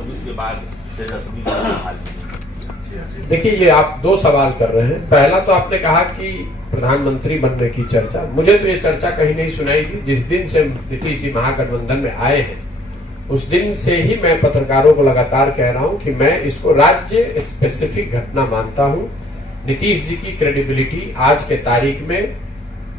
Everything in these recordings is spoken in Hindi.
2024 के बाद तेजस्वी का हाल है? देखिए, ये आप दो सवाल कर रहे हैं। पहला तो आपने कहा कि प्रधानमंत्री बनने की चर्चा, मुझे तो ये चर्चा कहीं नहीं सुनाई दी। जिस दिन से नीतीश जी महागठबंधन में आए हैं उस दिन से ही मैं पत्रकारों को लगातार कह रहा हूं कि मैं इसको राज्य स्पेसिफिक घटना मानता हूं। नीतीश जी की क्रेडिबिलिटी आज के तारीख में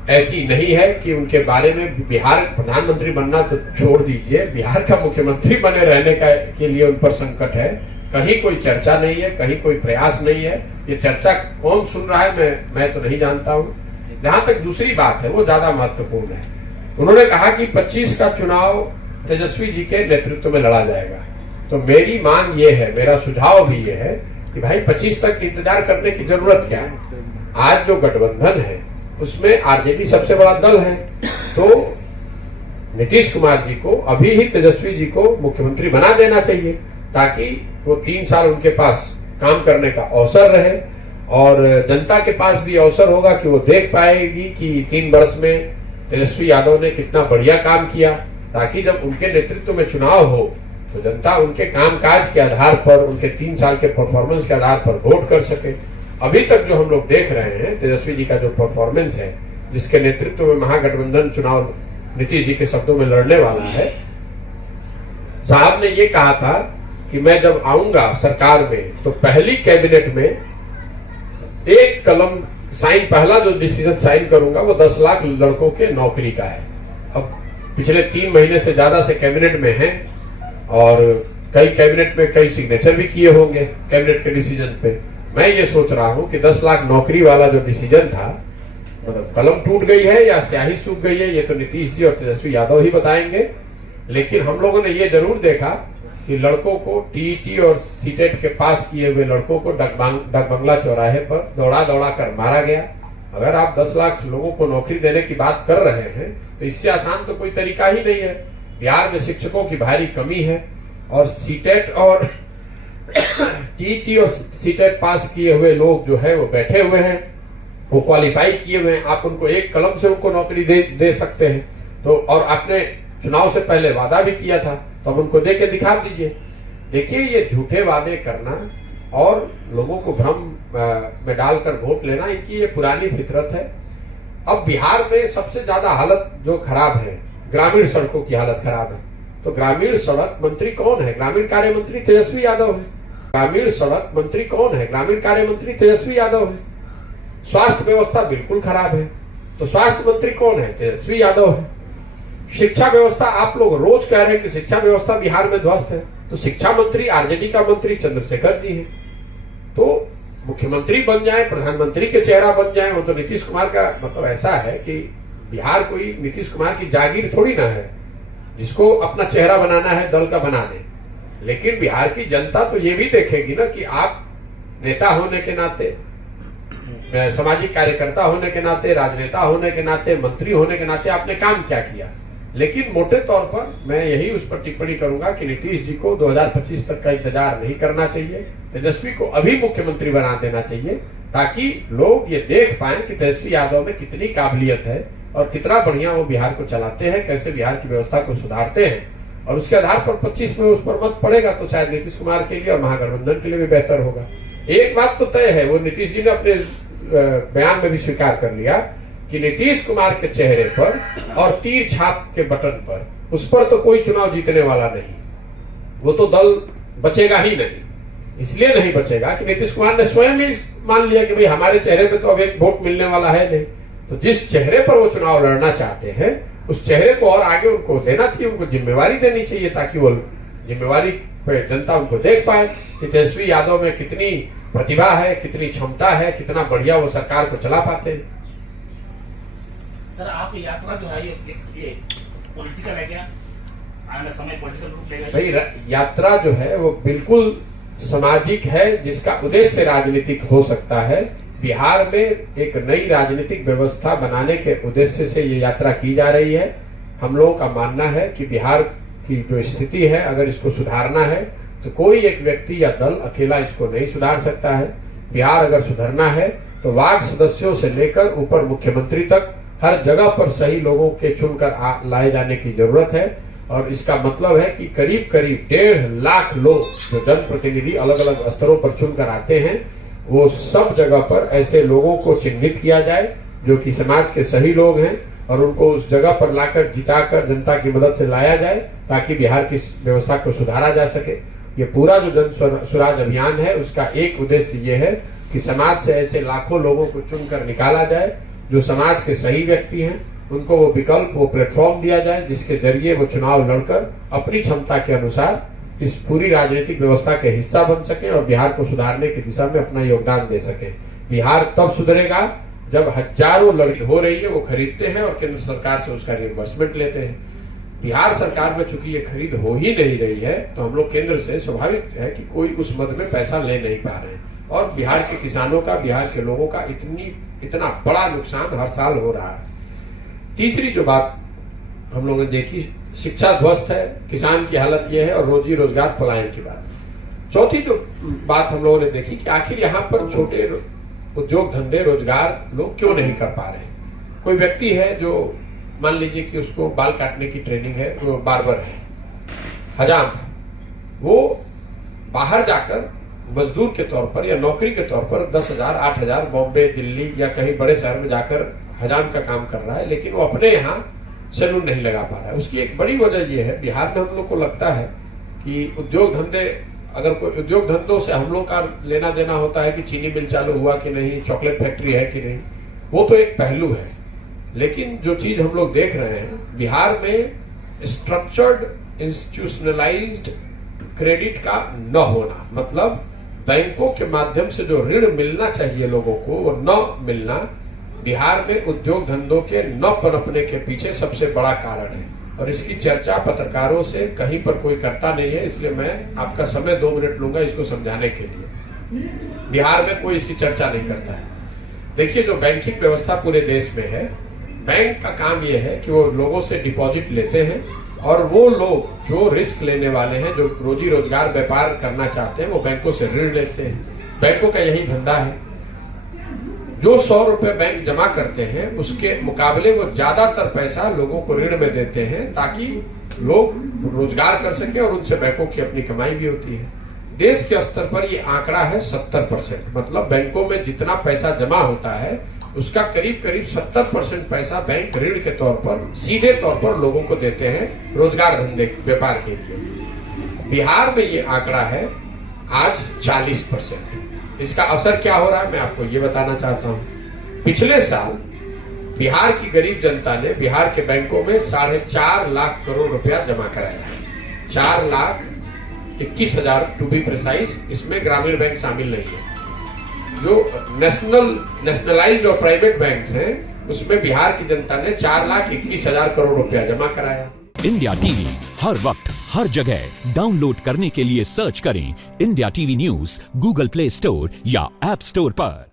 ऐसी नहीं है कि उनके बारे में बिहार प्रधानमंत्री बनना तो छोड़ दीजिए, बिहार का मुख्यमंत्री बने रहने का के लिए उन पर संकट है। कहीं कोई चर्चा नहीं है, कहीं कोई प्रयास नहीं है। ये चर्चा कौन सुन रहा है मैं तो नहीं जानता हूं। जहां तक दूसरी बात है वो ज्यादा महत्वपूर्ण है। उन्होंने कहा कि 25 का चुनाव तेजस्वी जी के नेतृत्व में लड़ा जाएगा। तो मेरी मांग ये है, मेरा सुझाव भी ये है कि भाई 25 तक इंतजार करने की जरूरत क्या है। आज जो गठबंधन है उसमें आरजेडी सबसे बड़ा दल है, तो नीतीश कुमार जी को अभी ही तेजस्वी जी को मुख्यमंत्री बना देना चाहिए ताकि वो 3 साल उनके पास काम करने का अवसर रहे और जनता के पास भी अवसर होगा कि वो देख पाएगी कि 3 वर्ष में तेजस्वी यादव ने कितना बढ़िया काम किया, ताकि जब उनके नेतृत्व में चुनाव हो तो जनता उनके कामकाज के आधार पर, उनके 3 साल के परफॉर्मेंस के आधार पर वोट कर सके। अभी तक जो हम लोग देख रहे हैं तेजस्वी जी का जो परफॉर्मेंस है, जिसके नेतृत्व में महागठबंधन चुनाव नीतीश जी के शब्दों में लड़ने वाला है, साहब ने ये कहा था कि मैं जब आऊंगा सरकार में तो पहली कैबिनेट में एक कलम साइन, पहला जो डिसीजन साइन करूंगा वो 10 लाख लड़कों के नौकरी का है। अब पिछले 3 महीने से ज्यादा से कैबिनेट में हैं और कई कैबिनेट में कई सिग्नेचर भी किए होंगे कैबिनेट के डिसीजन पे। मैं ये सोच रहा हूं कि 10 लाख नौकरी वाला जो डिसीजन था, मतलब कलम टूट गई है या स्याही सूख गई है, ये तो नीतीश जी और तेजस्वी यादव ही बताएंगे। लेकिन हम लोगों ने ये जरूर देखा कि लड़कों को टीईटी और सीटेट के पास किए हुए लड़कों को डकबंगला चौराहे पर दौड़ा दौड़ा कर मारा गया। अगर आप 10 लाख लोगों को नौकरी देने की बात कर रहे हैं तो इससे आसान तो कोई तरीका ही नहीं है। बिहार में शिक्षकों की भारी कमी है और सीटेट और टीईटी और सीटेट पास किए हुए लोग जो है वो बैठे हुए हैं, वो क्वालिफाई किए हुए हैं। आप उनको एक कलम से उनको नौकरी दे सकते हैं। तो और आपने चुनाव से पहले वादा भी किया था, तो अब उनको दे के दिखा दीजिए। देखिए, ये झूठे वादे करना और लोगों को भ्रम में डालकर वोट लेना, इनकी ये पुरानी फितरत है। अब बिहार में सबसे ज्यादा हालत जो खराब है, ग्रामीण सड़कों की हालत खराब है। तो ग्रामीण सड़क मंत्री कौन है? ग्रामीण कार्य मंत्री तेजस्वी यादव है। ग्रामीण सड़क मंत्री कौन है? ग्रामीण कार्य मंत्री तेजस्वी यादव है। स्वास्थ्य व्यवस्था बिल्कुल खराब है, तो स्वास्थ्य मंत्री कौन है? तेजस्वी यादव है। शिक्षा व्यवस्था, आप लोग रोज कह रहे हैं कि शिक्षा व्यवस्था बिहार में ध्वस्त है, तो शिक्षा मंत्री आरजेडी का मंत्री चंद्रशेखर जी है। तो मुख्यमंत्री बन जाए, प्रधानमंत्री के चेहरा बन जाए, वो तो नीतीश कुमार का मतलब ऐसा है कि बिहार कोई नीतीश कुमार की जागीर थोड़ी ना है जिसको अपना चेहरा बनाना है दल का बना दे। लेकिन बिहार की जनता तो ये भी देखेगी ना कि आप नेता होने के नाते, सामाजिक कार्यकर्ता होने के नाते, राजनेता होने के नाते, मंत्री होने के नाते आपने काम क्या किया। लेकिन मोटे तौर पर मैं यही उस पर टिप्पणी करूंगा कि नीतीश जी को 2025 तक का इंतजार नहीं करना चाहिए। तेजस्वी को अभी मुख्यमंत्री बना देना चाहिए ताकि लोग ये देख पाए कि तेजस्वी यादव में कितनी काबिलियत है और कितना बढ़िया वो बिहार को चलाते हैं, कैसे बिहार की व्यवस्था को सुधारते हैं। और उसके आधार पर 25 में उस पर मत पड़ेगा तो शायद नीतीश कुमार के लिए और महागठबंधन के लिए भी बेहतर होगा। एक बात तो तय है, वो नीतीश जी ने अपने बयान में भी स्वीकार कर लिया कि नीतीश कुमार के चेहरे पर और तीर छाप के बटन पर, उस पर तो कोई चुनाव जीतने वाला नहीं, वो तो दल बचेगा ही नहीं। इसलिए नहीं बचेगा कि नीतीश कुमार ने स्वयं ही मान लिया कि भाई हमारे चेहरे पे तो अब एक वोट मिलने वाला है नहीं। तो जिस चेहरे पर वो चुनाव लड़ना चाहते हैं उस चेहरे को और आगे उनको देना चाहिए, उनको जिम्मेवारी देनी चाहिए ताकि वो जिम्मेवारी पे जनता उनको देख पाए कि तेजस्वी यादव में कितनी प्रतिभा है, कितनी क्षमता है, कितना बढ़िया वो सरकार को चला पाते हैं। सर, आपकी यात्रा जो है ये पॉलिटिकल है क्या? आने समय पॉलिटिकल रूप लेगा? भाई यात्रा जो है वो बिल्कुल सामाजिक है, जिसका उद्देश्य राजनीतिक हो सकता है। बिहार में एक नई राजनीतिक व्यवस्था बनाने के उद्देश्य से ये यात्रा की जा रही है। हम लोगों का मानना है कि बिहार की जो स्थिति है, अगर इसको सुधारना है तो कोई एक व्यक्ति या दल अकेला इसको नहीं सुधार सकता है। बिहार अगर सुधरना है तो वार्ड सदस्यों से लेकर ऊपर मुख्यमंत्री तक हर जगह पर सही लोगों के चुनकर लाए जाने की जरूरत है। और इसका मतलब है कि करीब करीब 1.5 लाख लोग जो जनप्रतिनिधि अलग अलग स्तरों पर चुनकर आते हैं, वो सब जगह पर ऐसे लोगों को चिन्हित किया जाए जो कि समाज के सही लोग हैं और उनको उस जगह पर लाकर जिताकर जनता की मदद से लाया जाए ताकि बिहार की व्यवस्था को सुधारा जा सके। ये पूरा जो जन स्वराज अभियान है उसका एक उद्देश्य ये है कि समाज से ऐसे लाखों लोगों को चुनकर निकाला जाए जो समाज के सही व्यक्ति हैं, उनको वो विकल्प, वो प्लेटफॉर्म दिया जाए जिसके जरिए वो चुनाव लड़कर अपनी क्षमता के अनुसार इस पूरी राजनीतिक व्यवस्था के हिस्सा बन सके और बिहार को सुधारने की दिशा में अपना योगदान दे सके। बिहार तब सुधरेगा जब हजारों लड़की हो रही है वो खरीदते हैं और केंद्र सरकार से उसका रिइंबर्समेंट लेते हैं। बिहार सरकार में चूंकि ये खरीद हो ही नहीं रही है तो हम लोग केंद्र से स्वाभाविक है कि कोई उस मद में पैसा ले नहीं पा रहे हैं और बिहार के किसानों का, बिहार के लोगों का इतना बड़ा नुकसान हर साल हो रहा है। तीसरी जो बात हम लोगों ने देखी, शिक्षा ध्वस्त है, किसान की हालत यह है और रोजी रोजगार पलायन की बात। चौथी जो बात हम लोगों ने देखी कि आखिर यहाँ पर छोटे उद्योग धंधे रोजगार लोग क्यों नहीं कर पा रहे। कोई व्यक्ति है जो मान लीजिए कि उसको बाल काटने की ट्रेनिंग है, वो बार्बर है, हजाम, वो बाहर जाकर मजदूर के तौर पर या नौकरी के तौर पर 10,000, 8,000 बॉम्बे, दिल्ली या कहीं बड़े शहर में जाकर हजाम का काम कर रहा है, लेकिन वो अपने यहाँ सैलून नहीं लगा पा रहा है। उसकी एक बड़ी वजह यह है, बिहार में हम लोग को लगता है कि उद्योग धंधे, अगर कोई उद्योग धंधों से हम लोग का लेना देना होता है कि चीनी मिल चालू हुआ कि नहीं, चॉकलेट फैक्ट्री है कि नहीं, वो तो एक पहलू है। लेकिन जो चीज हम लोग देख रहे हैं, बिहार में स्ट्रक्चर्ड इंस्टीट्यूशनलाइज्ड क्रेडिट का न होना, मतलब बैंकों के माध्यम से जो ऋण मिलना चाहिए लोगों को वो न मिलना, बिहार में उद्योग धंधों के न पनपने के पीछे सबसे बड़ा कारण है। और इसकी चर्चा पत्रकारों से कहीं पर कोई करता नहीं है, इसलिए मैं आपका समय 2 मिनट लूंगा इसको समझाने के लिए। बिहार में कोई इसकी चर्चा नहीं करता है। देखिए, जो बैंकिंग व्यवस्था पूरे देश में है, बैंक का काम यह है कि वो लोगों से डिपॉजिट लेते हैं और वो लोग जो रिस्क लेने वाले हैं, जो रोजी रोजगार व्यापार करना चाहते हैं, वो बैंकों से ऋण लेते हैं। बैंकों का यही धंधा है। जो 100 रुपए बैंक जमा करते हैं उसके मुकाबले वो ज्यादातर पैसा लोगों को ऋण में देते हैं ताकि लोग रोजगार कर सके और उनसे बैंकों की अपनी कमाई भी होती है। देश के स्तर पर ये आंकड़ा है 70%, मतलब बैंकों में जितना पैसा जमा होता है उसका करीब करीब 70% पैसा बैंक ऋण के तौर पर, सीधे तौर पर लोगों को देते हैं रोजगार धंधे व्यापार के लिए। बिहार में ये आंकड़ा है आज 40%। इसका असर क्या हो रहा है मैं आपको ये बताना चाहता हूं। पिछले साल बिहार की गरीब जनता ने बिहार के बैंकों में 4.5 लाख करोड़ रुपया जमा कराया। 4,21,000 टू बी प्रिसाइज, इसमें ग्रामीण बैंक शामिल नहीं है। जो नेशनलाइज्ड और प्राइवेट बैंक्स हैं उसमें बिहार की जनता ने 4,21,000 करोड़ रुपया जमा कराया। इंडिया टीवी हर वक्त हर जगह डाउनलोड करने के लिए सर्च करें India TV news Google play store या ऐप स्टोर पर।